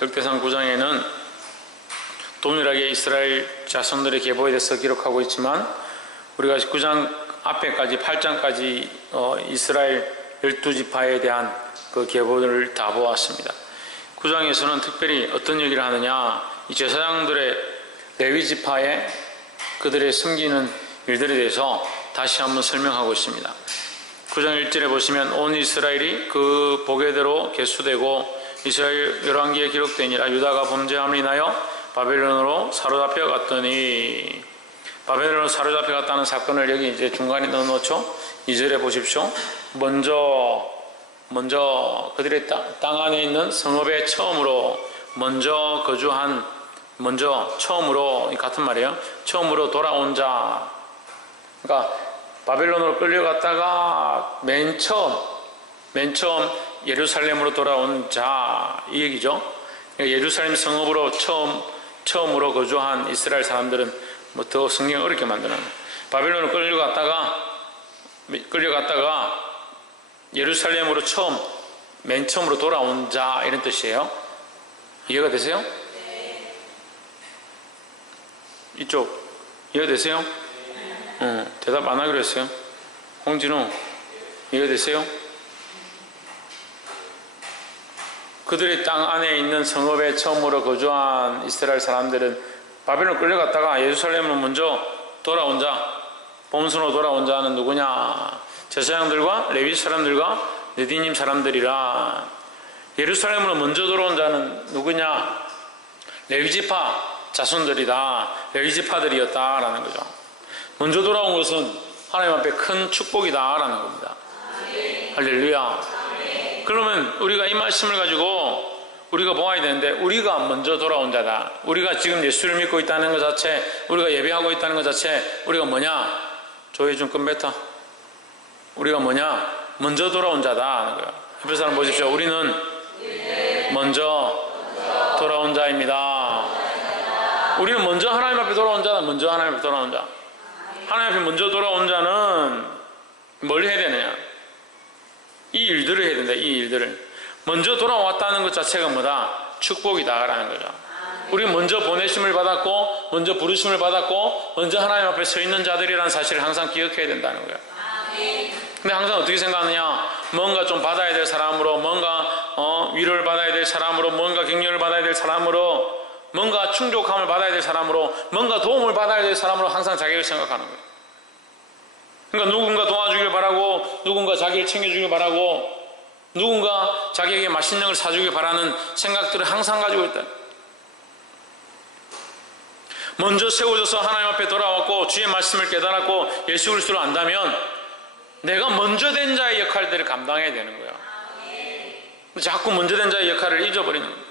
역대상 9장에는 동일하게 이스라엘 자손들의 계보에 대해서 기록하고 있지만 우리가 9장 앞에까지 8장까지 이스라엘 12지파에 대한 그 계보를 다 보았습니다. 9장에서는 특별히 어떤 얘기를 하느냐, 이 제사장들의 레위지파에 그들의 섬기는 일들에 대해서 다시 한번 설명하고 있습니다. 9장 1절에 보시면 온 이스라엘이 그 보게대로 계수되고 이스라엘 열왕기에 기록되니라. 유다가 범죄함을 인하여 바벨론으로 사로잡혀 갔더니, 바벨론으로 사로잡혀 갔다는 사건을 여기 이제 중간에 넣어놓죠. 2절에 보십시오. 먼저 그들의 땅 안에 있는 성읍에 처음으로 처음으로 같은 말이에요. 처음으로 돌아온 자. 그러니까 바벨론으로 끌려갔다가 맨 처음 예루살렘으로 돌아온 자, 이 얘기죠. 그러니까 예루살렘 성읍으로 처음으로 거주한 이스라엘 사람들은 뭐 더 성경 어렵게 만드는, 바벨론으로 끌려갔다가 예루살렘으로 맨 처음으로 돌아온 자, 이런 뜻이에요. 이해가 되세요? 네. 이쪽 이해가 되세요? 대답 안 하기로 했어요. 홍진우, 이해가 되세요? 그들의 땅 안에 있는 성읍에 처음으로 거주한 이스라엘 사람들은 바벨론 끌려갔다가 예루살렘으로 먼저 돌아온 자, 본순으로 돌아온 자는 누구냐? 제사장들과 레위 사람들과 느디님 사람들이라. 예루살렘으로 먼저 돌아온 자는 누구냐? 레위지파 자손들이다. 레위지파들이었다라는 거죠. 먼저 돌아온 것은 하나님 앞에 큰 축복이다라는 겁니다. 할렐루야. 그러면 우리가 이 말씀을 가지고 우리가 보아야 되는데, 우리가 먼저 돌아온 자다. 우리가 지금 예수를 믿고 있다는 것 자체, 우리가 예배하고 있다는 것 자체, 우리가 뭐냐? 조회 좀 끔뱉어. 우리가 뭐냐? 먼저 돌아온 자다 하는 거예요. 옆에 사람 보십시오. 우리는 먼저 돌아온 자입니다. 우리는 먼저 하나님 앞에 돌아온 자다. 먼저 하나님 앞에 돌아온 자. 하나님 앞에 먼저 돌아온 자는 뭘 해야 되느냐? 이 일들을 해야 된다. 이 일들을 먼저 돌아왔다는 것 자체가 뭐다? 축복이다 라는 거죠. 우리 먼저 보내심을 받았고, 먼저 부르심을 받았고, 먼저 하나님 앞에 서 있는 자들이라는 사실을 항상 기억해야 된다는 거예요. 근데 항상 어떻게 생각하느냐? 뭔가 좀 받아야 될 사람으로, 뭔가 위로를 받아야 될 사람으로, 뭔가 격려를 받아야 될 사람으로, 뭔가 충족함을 받아야 될 사람으로, 뭔가 도움을 받아야 될 사람으로 항상 자기를 생각하는 거예요. 그러니까 누군가 도와주길 바라고, 누군가 자기를 챙겨주길 바라고, 누군가 자기에게 맛있는 걸 사주길 바라는 생각들을 항상 가지고 있다. 먼저 세워져서 하나님 앞에 돌아왔고 주의 말씀을 깨달았고 예수 그리스도를 안다면 내가 먼저 된 자의 역할들을 감당해야 되는 거야. 자꾸 먼저 된 자의 역할을 잊어버리는 거야.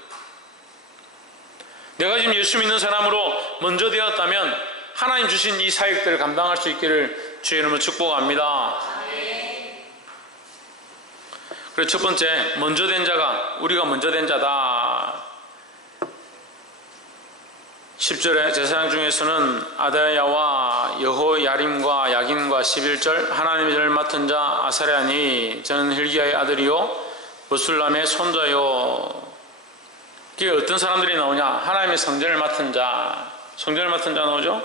내가 지금 예수 믿는 사람으로 먼저 되었다면 하나님 주신 이 사역들을 감당할 수 있기를 주의 이름으로 축복합니다. 그리고 첫 번째, 먼저 된 자가, 우리가 먼저 된 자다. 10절에 제사장 중에서는 아다야와 여호야림과 야긴과 11절 하나님의 전을 맡은 자 아사랴니 저는 힐기야의 아들이요 머술람의 손자요. 이게 어떤 사람들이 나오냐? 하나님의 성전을 맡은 자, 성전을 맡은 자 나오죠?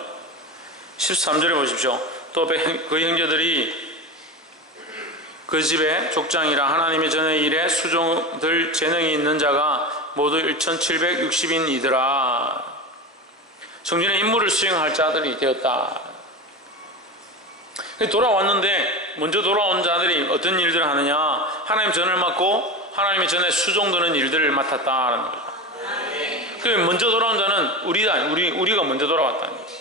13절에 보십시오. 또 그 형제들이 그 집의 족장이라 하나님의 전의 일에 수종들 재능이 있는 자가 모두 1760인이더라. 성전의 임무를 수행할 자들이 되었다. 돌아왔는데 먼저 돌아온 자들이 어떤 일들을 하느냐? 하나님 전을 맡고 하나님의 전에 수종드는 일들을 맡았다라는 거죠. 그 먼저 돌아온 자는 우리가 먼저 돌아왔다는 거죠.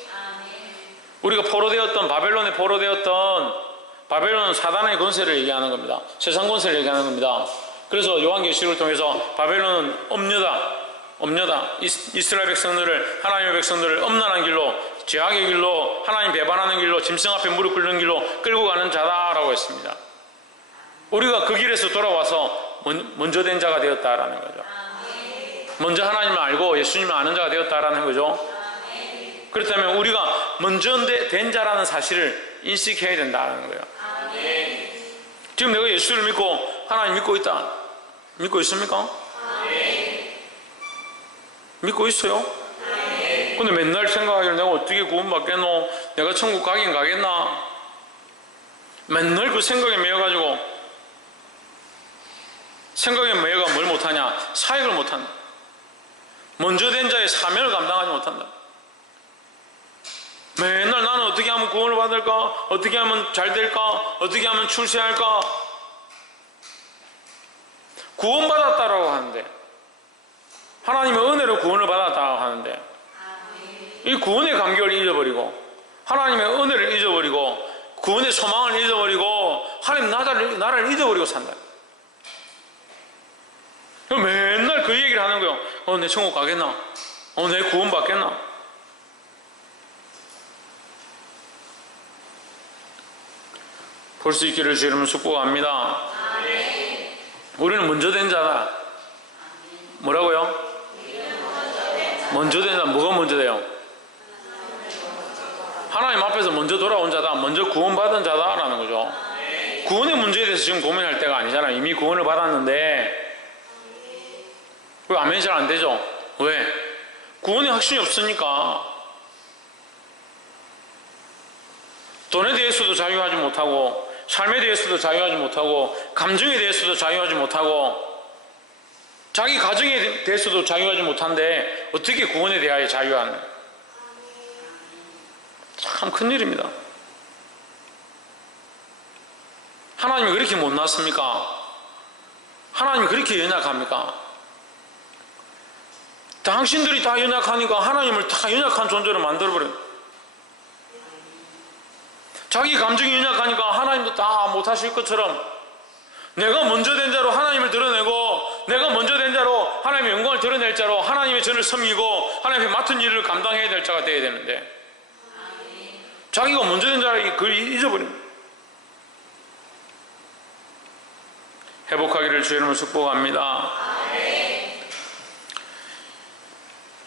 우리가 포로되었던, 바벨론에 포로되었던, 바벨론은 사단의 권세를 얘기하는 겁니다. 세상 권세를 얘기하는 겁니다. 그래서 요한계시록을 통해서 바벨론은 엄녀다. 이스라엘 백성들을, 하나님의 백성들을 엄란한 길로, 죄악의 길로, 하나님 배반하는 길로, 짐승 앞에 무릎 꿇는 길로 끌고 가는 자다라고 했습니다. 우리가 그 길에서 돌아와서 먼저 된 자가 되었다라는 거죠. 먼저 하나님을 알고 예수님을 아는 자가 되었다라는 거죠. 그렇다면 우리가 먼저 된 자라는 사실을 인식해야 된다는 거예요. 지금 내가 예수를 믿고 하나님 믿고 있다. 믿고 있습니까? 믿고 있어요? 근데 맨날 생각하기를 내가 어떻게 구원받겠노? 내가 천국 가긴 가겠나? 맨날 그 생각에 매여가지고, 생각에 매여가 뭘 못하냐? 사역을 못한다. 먼저 된 자의 사명을 감당하지 못한다. 맨날 나는 어떻게 하면 구원을 받을까? 어떻게 하면 잘 될까? 어떻게 하면 출세할까? 구원받았다라고 하는데, 하나님의 은혜로 구원을 받았다고 하는데, 이 구원의 감격을 잊어버리고, 하나님의 은혜를 잊어버리고, 구원의 소망을 잊어버리고, 하나님 나라를 잊어버리고 산다. 맨날 그 얘기를 하는 거예요. 내 천국 가겠나? 내 구원 받겠나? 볼 수 있기를 주 이름으로 축복합니다. 우리는 먼저 된 자다. 뭐라고요? 먼저 된 자. 뭐가 먼저 돼요? 하나님 앞에서 먼저 돌아온 자다. 먼저 구원받은 자다라는 거죠. 구원의 문제에 대해서 지금 고민할 때가 아니잖아요. 이미 구원을 받았는데 왜 아멘이 잘 안 되죠? 왜? 구원의 확신이 없으니까. 돈에 대해서도 자유하지 못하고, 삶에 대해서도 자유하지 못하고, 감정에 대해서도 자유하지 못하고, 자기 가정에 대해서도 자유하지 못한데 어떻게 구원에 대하여 자유하는? 참 큰일입니다. 하나님이 그렇게 못났습니까? 하나님이 그렇게 연약합니까? 당신들이 다 연약하니까 하나님을 다 연약한 존재로 만들어버려요. 자기 감정이 연약하니까 하나님도 다 못하실 것처럼, 내가 먼저 된 자로 하나님을 드러내고, 내가 먼저 된 자로 하나님의 영광을 드러낼 자로 하나님의 전을 섬기고 하나님의 맡은 일을 감당해야 될 자가 되어야 되는데, 자기가 먼저 된 자를 그걸 잊어버립니다. 회복하기를 주의 이름으로 축복합니다.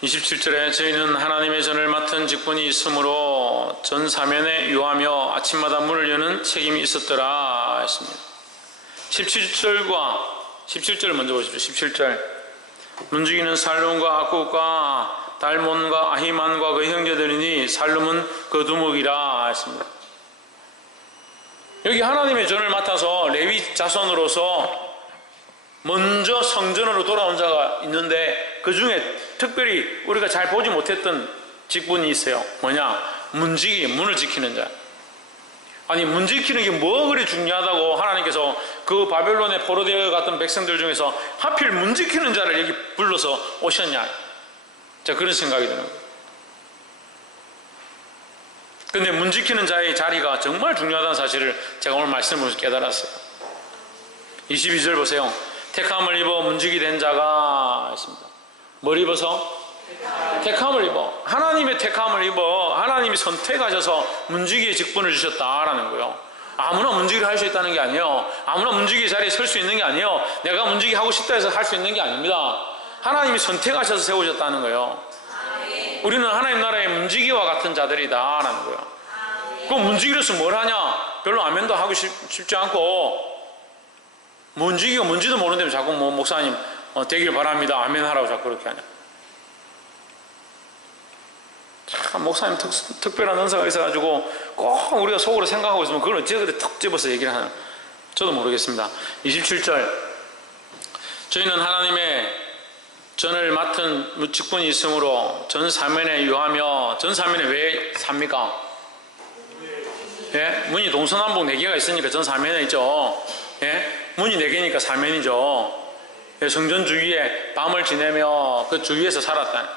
27절에 저희는 하나님의 전을 맡은 직분이 있으므로 전 사면에 유하며 아침마다 문을 여는 책임이 있었더라 했습니다. 17절을 먼저 보십시오. 17절. 문지기는 살룸과 악국과 달몬과 아히만과 그 형제들이니 살룸은 그 두목이라 했습니다. 여기 하나님의 전을 맡아서 레위 자손으로서 먼저 성전으로 돌아온 자가 있는데, 그 중에 특별히 우리가 잘 보지 못했던 직분이 있어요. 뭐냐? 문지기, 문을 지키는 자. 아니, 문 지키는 게 뭐 그리 중요하다고 하나님께서 그 바벨론에 포로되어 갔던 백성들 중에서 하필 문 지키는 자를 여기 불러서 오셨냐? 자, 그런 생각이 드는 거예요. 근데 문 지키는 자의 자리가 정말 중요하다는 사실을 제가 오늘 말씀을 깨달았어요. 22절 보세요. 택함을 입어 문지기 된 자가 있습니다. 뭘 입어서? 택함을 입어. 하나님의 택함을 입어. 하나님이 선택하셔서 문지기의 직분을 주셨다라는 거예요. 아무나 문지기를 할 수 있다는 게 아니에요. 아무나 문지기 자리에 설 수 있는 게 아니에요. 내가 문지기 하고 싶다 해서 할 수 있는 게 아닙니다. 하나님이 선택하셔서 세우셨다는 거예요. 우리는 하나님 나라의 문지기와 같은 자들이다라는 거예요. 그럼 문지기로서 뭘 하냐? 별로 아멘도 하고 싶지 않고, 문지기가 뭔지도 모르는데 자꾸 뭐 목사님 되길 바랍니다 아멘 하라고 자꾸 그렇게 하냐? 참 목사님 특별한 은사가 있어가지고 꼭 우리가 속으로 생각하고 있으면 그걸 어째 그래 턱 집어서 얘기를 하나? 저도 모르겠습니다. 27절. 저희는 하나님의 전을 맡은 직분이 있으므로 전 사면에 유하며, 전 사면에 왜 삽니까? 예? 문이 동서남북 4개가 있으니까 전 사면에 있죠. 예? 문이 4개니까 사면이죠. 예, 성전 주위에 밤을 지내며 그 주위에서 살았다.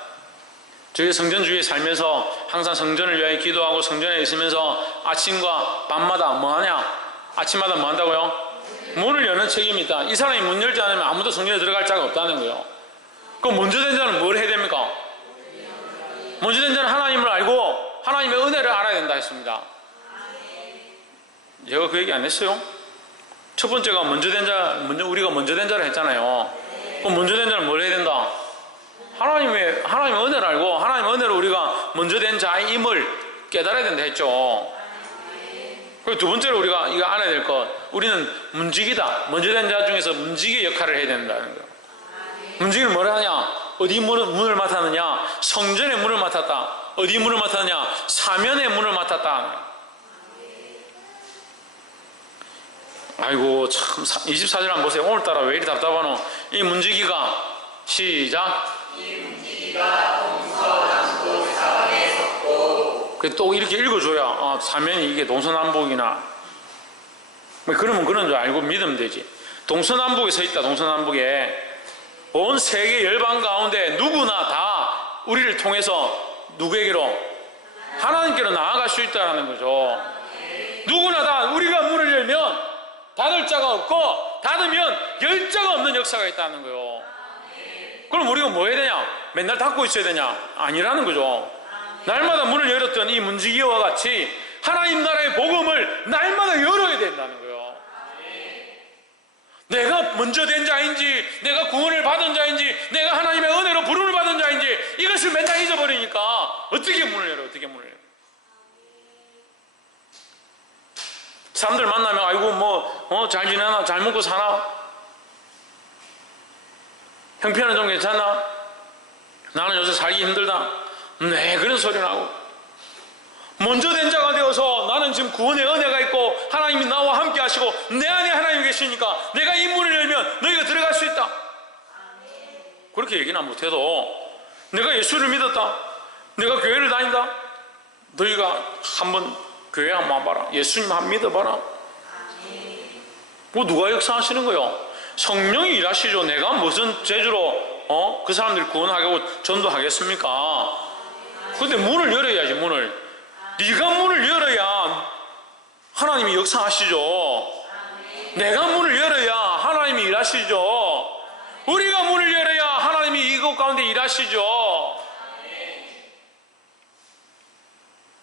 주위 성전 주위에 살면서 항상 성전을 위하여 기도하고 성전에 있으면서 아침과 밤마다 뭐 하냐? 아침마다 뭐 한다고요? 문을 여는 책임이 있다. 이 사람이 문 열지 않으면 아무도 성전에 들어갈 자가 없다는 거예요. 그럼 먼저 된 자는 뭘 해야 됩니까? 먼저 된 자는 하나님을 알고 하나님의 은혜를 알아야 된다 했습니다. 제가 그 얘기 안 했어요? 첫 번째가 우리가 먼저 된 자를 했잖아요. 그럼 먼저 된 자는 뭘 해야 된다? 하나님의 은혜를 알고 하나님의 은혜로 우리가 먼저 된 자임을 깨달아야 된다 했죠. 그리고 두 번째로 우리가 이거 알아야 될 것, 우리는 문지기다. 먼저 된 자 중에서 문지기의 역할을 해야 된다는 거예요. 문지기는 뭘 하냐? 어디 문을 맡았느냐? 성전의 문을 맡았다. 어디 문을 맡았느냐? 사면의 문을 맡았다. 아이고 참 24절 한번 보세요. 오늘따라 왜 이리 답답하노? 이 문지기가 시작. 이 문지기가 동서남북 사방에 섰고. 또 이렇게 읽어줘야 사면이 이게 동서남북이나 뭐 그러면 그런 줄 알고 믿으면 되지. 동서남북에 서 있다. 동서남북에 온 세계 열방 가운데 누구나 다 우리를 통해서 누구에게로? 하나님께로 나아갈 수 있다는 거죠. 누구나 다 우리가 문을 열면 닫을 자가 없고 닫으면 열 자가 없는 역사가 있다는 거예요. 그럼 우리가 뭐 해야 되냐? 맨날 닫고 있어야 되냐? 아니라는 거죠. 날마다 문을 열었던 이 문지기와 같이 하나님 나라의 복음을 날마다 열어야 된다는 거예요. 내가 먼저 된 자인지, 내가 구원을 받은 자인지, 내가 하나님의 은혜로 부름을 받은 자인지 이것을 맨날 잊어버리니까 어떻게 문을 열어? 어떻게 문을 열어? 사람들 만나면 아이고 잘 지내나? 잘 먹고 사나? 형편은 좀 괜찮나? 나는 요새 살기 힘들다. 네, 그런 소리 나고. 먼저 된 자가 되어서 나는 지금 구원의 은혜가 있고 하나님이 나와 함께 하시고 내 안에 하나님이 계시니까 내가 이 문을 열면 너희가 들어갈 수 있다. 그렇게 얘기는 못해도 내가 예수를 믿었다, 내가 교회를 다닌다, 너희가 한번 교회 한번 와봐라, 예수님 한번 믿어봐라. 뭐 누가 역사하시는 거요? 성령이 일하시죠. 내가 무슨 재주로 그 사람들 구원하고 전도하겠습니까? 근데 문을 열어야지. 문을 네가 문을 열어야 하나님이 역사하시죠. 내가 문을 열어야 하나님이 일하시죠. 우리가 문을 열어야 하나님이 이곳 가운데 일하시죠.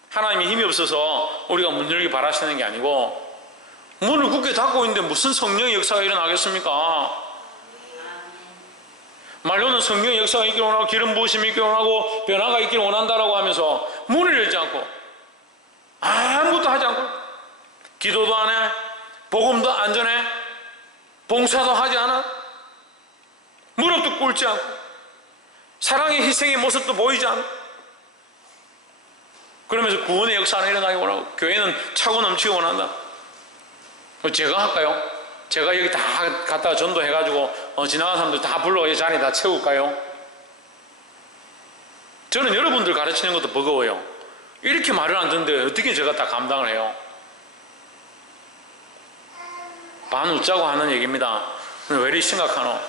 하나님이 힘이 없어서 우리가 문 열기 바라시는 게 아니고 문을 굳게 닫고 있는데 무슨 성령의 역사가 일어나겠습니까? 말로는 성령의 역사가 있기를 원하고 기름 부으심이 있기를 원하고 변화가 있기를 원한다라고 하면서 문을 열지 않고 아무것도 하지 않고 기도도 안 해, 복음도 안 전해, 봉사도 하지 않아, 무릎도 꿇지 않고 사랑의 희생의 모습도 보이지 않고 그러면서 구원의 역사는 일어나기 원하고 교회는 차고 넘치기 원한다. 제가 할까요? 제가 여기 다 갖다가 전도해가지고 지나가는 사람들 다 불러 이 자리 다 채울까요? 저는 여러분들 가르치는 것도 버거워요. 이렇게 말을 안 듣는데 어떻게 제가 다 감당을 해요? 반 웃자고 하는 얘기입니다. 왜 이리 심각하노?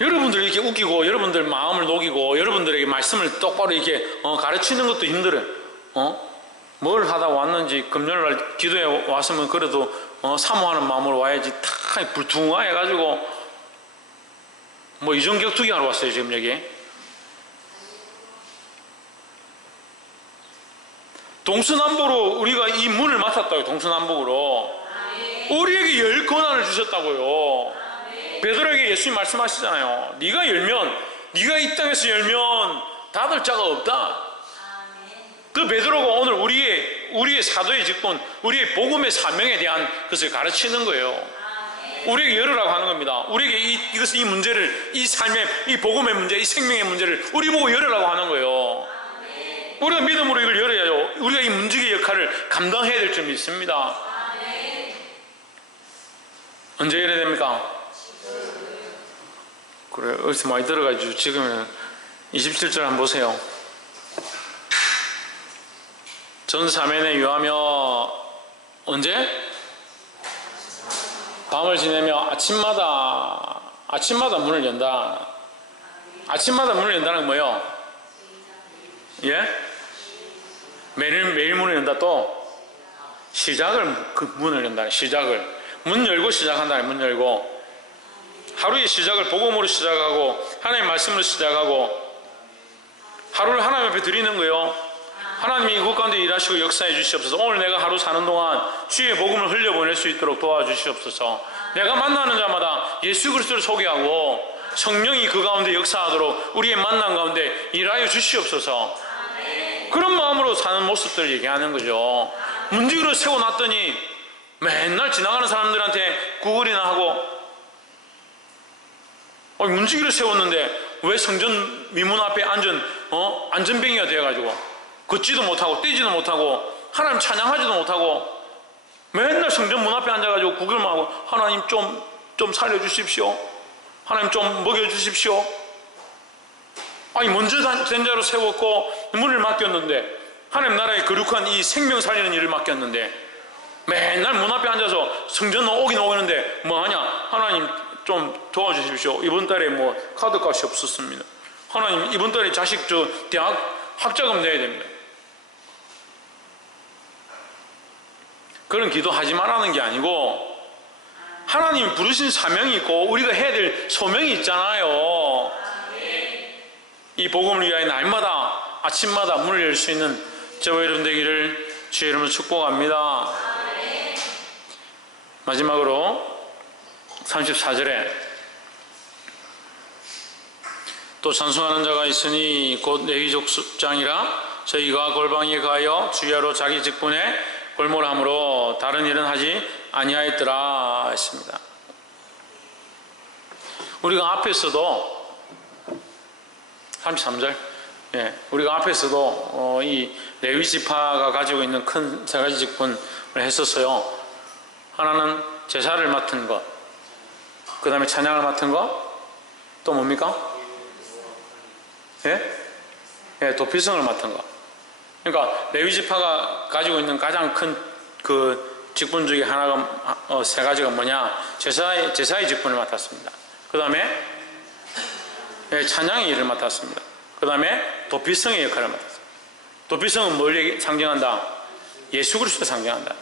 여러분들 이렇게 웃기고 여러분들 마음을 녹이고 여러분들에게 말씀을 똑바로 이렇게 가르치는 것도 힘들어요. 뭘 하다 왔는지 금요일날 기도에 왔으면 그래도 사모하는 마음으로 와야지. 다 불퉁해가지고 뭐 이중격투기 하러 왔어요 지금 여기. 동서남북으로 우리가 이 문을 맡았다고요. 동서남북으로 우리에게 열 권한을 주셨다고요. 베드로에게 예수님 말씀하시잖아요. 네가 열면, 네가 이 땅에서 열면 닫을 자가 없다. 그 베드로가 오늘 우리의 사도의 직분, 우리의 복음의 사명에 대한 것을 가르치는 거예요. 우리에게 열으라고 하는 겁니다. 우리에게 이 문제를, 이 삶의, 이 복음의 문제, 이 생명의 문제를 우리 보고 열으라고 하는 거예요. 우리가 믿음으로 이걸 열어야죠. 우리가 이 문지기의 역할을 감당해야 될 점이 있습니다. 언제 열어야 됩니까? 그래, 어디서 많이 들어가지고 지금은 27절 한번 보세요. 전사면에 유하며 언제? 밤을 지내며 아침마다 문을 연다. 아침마다 문을 연다는 건 뭐예요? 예? 매일 문을 연다. 또 시작을, 그 문을 연다. 시작을 문 열고 시작한다. 문 열고 하루의 시작을 복음으로 시작하고 하나님의 말씀으로 시작하고 하루를 하나님 앞에 드리는 거예요. 하나님이 이곳 가운데 일하시고 역사해 주시옵소서. 오늘 내가 하루 사는 동안 주의 복음을 흘려보낼 수 있도록 도와주시옵소서. 내가 만나는 자마다 예수 그리스도를 소개하고 성령이 그 가운데 역사하도록 우리의 만남 가운데 일하여 주시옵소서. 그런 마음으로 사는 모습들을 얘기하는 거죠. 문지기로 세워놨더니 맨날 지나가는 사람들한테 구걸이나 하고, 문지기를 세웠는데 왜 성전 미문 앞에 안전뱅이가 되어가지고 걷지도 못하고 뛰지도 못하고 하나님 찬양하지도 못하고 맨날 성전 문 앞에 앉아가지고 구걸만 하고, 하나님 좀 살려주십시오, 하나님 좀 먹여주십시오. 먼저 된 자로 세웠고 문을 맡겼는데, 하나님 나라의 거룩한 이 생명 살리는 일을 맡겼는데 맨날 문 앞에 앉아서 성전 오긴 오는데 뭐하냐, 하나님 좀 도와주십시오, 이번 달에 카드값이 없었습니다, 하나님 이번 달에 자식 대학 학자금 내야 됩니다. 그런 기도 하지 말라는 게 아니고, 하나님이 부르신 사명이 있고 우리가 해야 될 소명이 있잖아요. 이 복음을 위하여 날마다 아침마다 문을 열 수 있는 저와 여러분 되기를 주의 이름으로 축복합니다. 마지막으로 34절에 또 찬송하는 자가 있으니 곧 레위 족장이라 저희가 골방에 가여 주야로 자기 직분에 골몰함으로 다른 일은 하지 아니하였더라 했습니다. 우리가 앞에서도 33절, 우리가 앞에서도 이 레위 지파가 가지고 있는 큰 세 가지 직분을 했었어요. 하나는 제사를 맡은 것, 그 다음에 찬양을 맡은 것, 또 뭡니까? 도피성을 맡은 것. 그러니까 레위 지파가 가지고 있는 가장 큰 그 직분 중에 하나가 세 가지가 뭐냐? 제사의 직분을 맡았습니다. 그 다음에 찬양의 일을 맡았습니다. 그 다음에 도피성의 역할을 맡았습니다. 도피성은 뭘 상징한다? 예수 그리스도를 상징한다.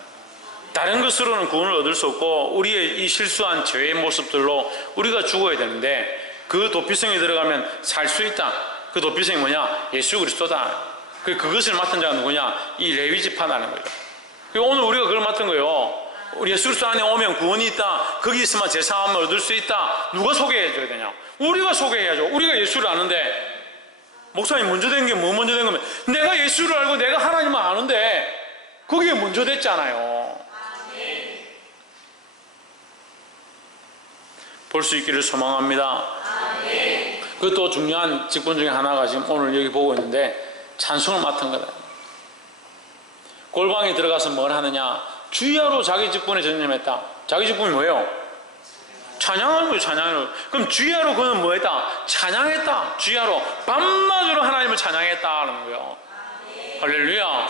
다른 것으로는 구원을 얻을 수 없고 우리의 이 실수한 죄의 모습들로 우리가 죽어야 되는데, 그 도피성에 들어가면 살 수 있다. 그 도피성이 뭐냐? 예수 그리스도다. 그것을 맡은 자가 누구냐? 이 레위 지파라는 거죠. 오늘 우리가 그걸 맡은 거예요. 우리 예수 그리스도 안에 오면 구원이 있다, 거기 있으면 제사함을 얻을 수 있다. 누가 소개해 줘야 되냐? 우리가 소개해야죠. 우리가 예수를 아는데, 목사님 먼저 된 게 뭐 먼저 된 거면, 내가 예수를 알고 내가 하나님을 아는데 그게 먼저 됐잖아요. 볼 수 있기를 소망합니다. 그것도 중요한 직분 중에 하나가 지금 오늘 여기 보고 있는데 찬송을 맡은 거다. 골방에 들어가서 뭘 하느냐? 주야로 자기 직분에 전념했다. 자기 직분이 뭐예요? 찬양하는 거예요. 찬양을. 그럼 주야로 그는 뭐 했다? 찬양했다. 주야로 밤낮으로 하나님을 찬양했다는 거예요. 할렐루야.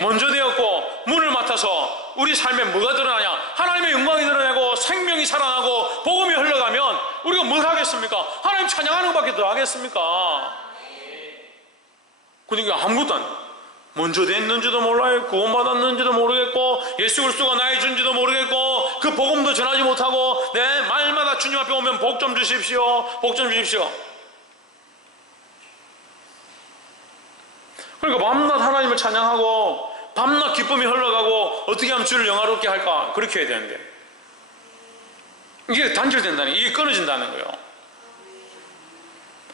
먼저 되었고 문을 맡아서 우리 삶에 뭐가 드러나냐? 하나님의 영광이 드러나고 생명이 살아나고 복음이 흘러가면 우리가 뭘 하겠습니까? 하나님 찬양하는 것밖에 더 하겠습니까? 그러니까 아무것도 안 돼요. 먼저 됐는지도 몰라요. 구원받았는지도 모르겠고 예수 그리스도가 나의 주인지도 모르겠고 그 복음도 전하지 못하고 내 말마다 주님 앞에 오면 복 좀 주십시오, 복 좀 주십시오. 그러니까 밤낮 하나님을 찬양하고 밤낮 기쁨이 흘러가고 어떻게 하면 주를 영화롭게 할까? 그렇게 해야 되는데 이게 단절된다는, 이게 끊어진다는 거예요.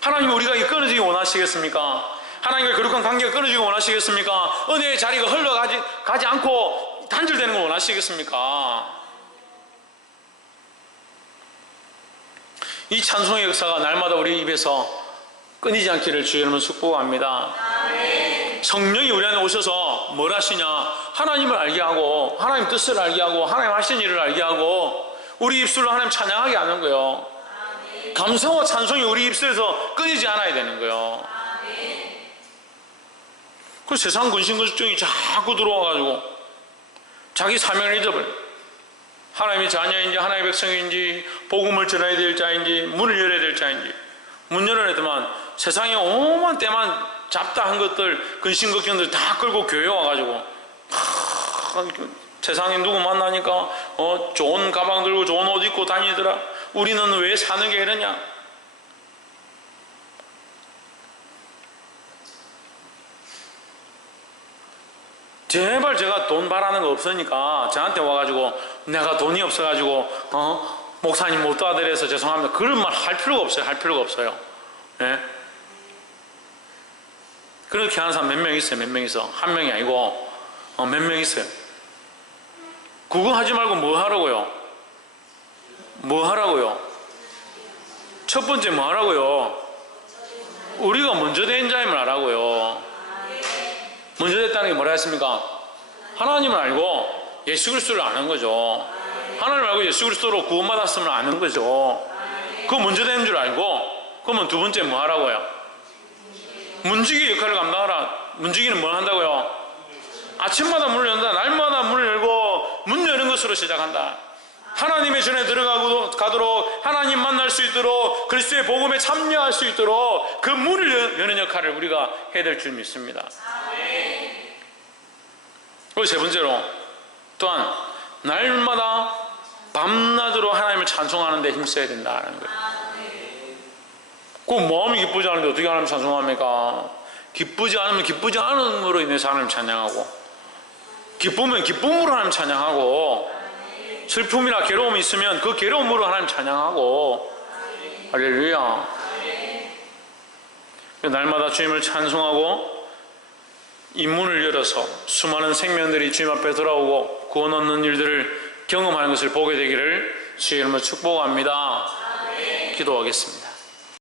하나님 우리가 이 끊어지기 원하시겠습니까? 하나님과 거룩한 관계가 끊어지기 원하시겠습니까? 은혜의 자리가 흘러가지 않고 단절되는 걸 원하시겠습니까? 이 찬송의 역사가 날마다 우리 입에서 끊이지 않기를 주의 이름으로 축복합니다. 성령이 우리 안에 오셔서 뭘 하시냐? 하나님을 알게 하고 하나님 뜻을 알게 하고 하나님 하신 일을 알게 하고 우리 입술로 하나님 찬양하게 하는 거예요. 감사와 찬송이 우리 입술에서 끊이지 않아야 되는 거예요. 그 세상 근심근심증이 자꾸 들어와가지고 자기 사명을 잊어버려. 하나님의 자녀인지 하나님의 백성인지 복음을 전해야 될 자인지 문을 열어야 될 자인지 문 열어내더만 세상에 오만 때만 잡다 한 것들 근심걱정들 다 끌고 교회 와가지고 세상에 누구 만나니까 좋은 가방 들고 좋은 옷 입고 다니더라. 우리는 왜 사는 게 이러냐? 제발 제가 돈 바라는 거 없으니까 저한테 와가지고 내가 돈이 없어가지고 목사님 못 도와드려서 죄송합니다. 그런 말 할 필요가 없어요. 할 필요가 없어요. 네? 그렇게 하는 사람 몇 명 있어요. 몇 명 있어. 한 명이 아니고 몇 명 있어요. 그거 하지 말고 뭐 하라고요? 뭐 하라고요? 첫 번째 뭐 하라고요? 우리가 먼저 된 자임을 알라고요. 먼저 됐다는 게 뭐라 했습니까? 하나님을 알고 예수 그리스도를 아는 거죠. 하나님을 알고 예수 그리스도로 구원받았음을 아는 거죠. 그거 먼저 되는 줄 알고, 그러면 두 번째 뭐 하라고요? 문지기 역할을 감당하라. 문지기는 뭐 한다고요? 아침마다 문을 연다. 날마다 문을 열고 문 여는 것으로 시작한다. 하나님의 전에 들어가도록, 하나님 만날 수 있도록, 그리스도의 복음에 참여할 수 있도록 그 문을 여는 역할을 우리가 해야 될 줄 믿습니다. 그리고 세 번째로 또한 날마다 밤낮으로 하나님을 찬송하는 데 힘써야 된다는 거예요. 그 마음이 기쁘지 않은데 어떻게 하나님 찬송합니까? 기쁘지 않으면 기쁘지 않음으로 인해서 하나님 찬양하고, 기쁘면 기쁨으로 하나님 찬양하고, 슬픔이나 괴로움이 있으면 그 괴로움으로 하나님 찬양하고. 할렐루야. 날마다 주님을 찬송하고 이 문을 열어서 수많은 생명들이 주님 앞에 돌아오고 구원 얻는 일들을 경험하는 것을 보게 되기를 주의 이름으로 축복합니다. 기도하겠습니다.